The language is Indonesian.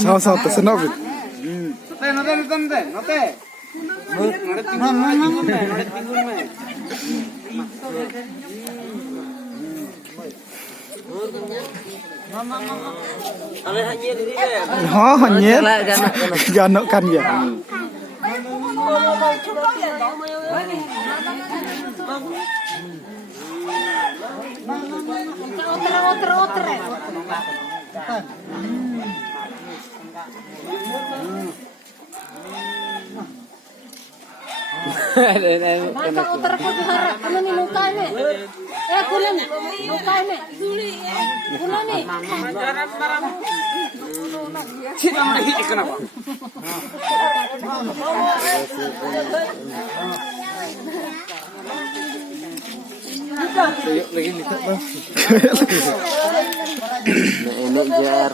Sama-sama pesen apa? Hanyir. Ganok kan ya. Oter. Maka oter ko diharap ano ni mukay ni. Kulan mukay ni. Kulan ni. Sino ang nahihi ka na ba? Lagi nito ba? Enak jar.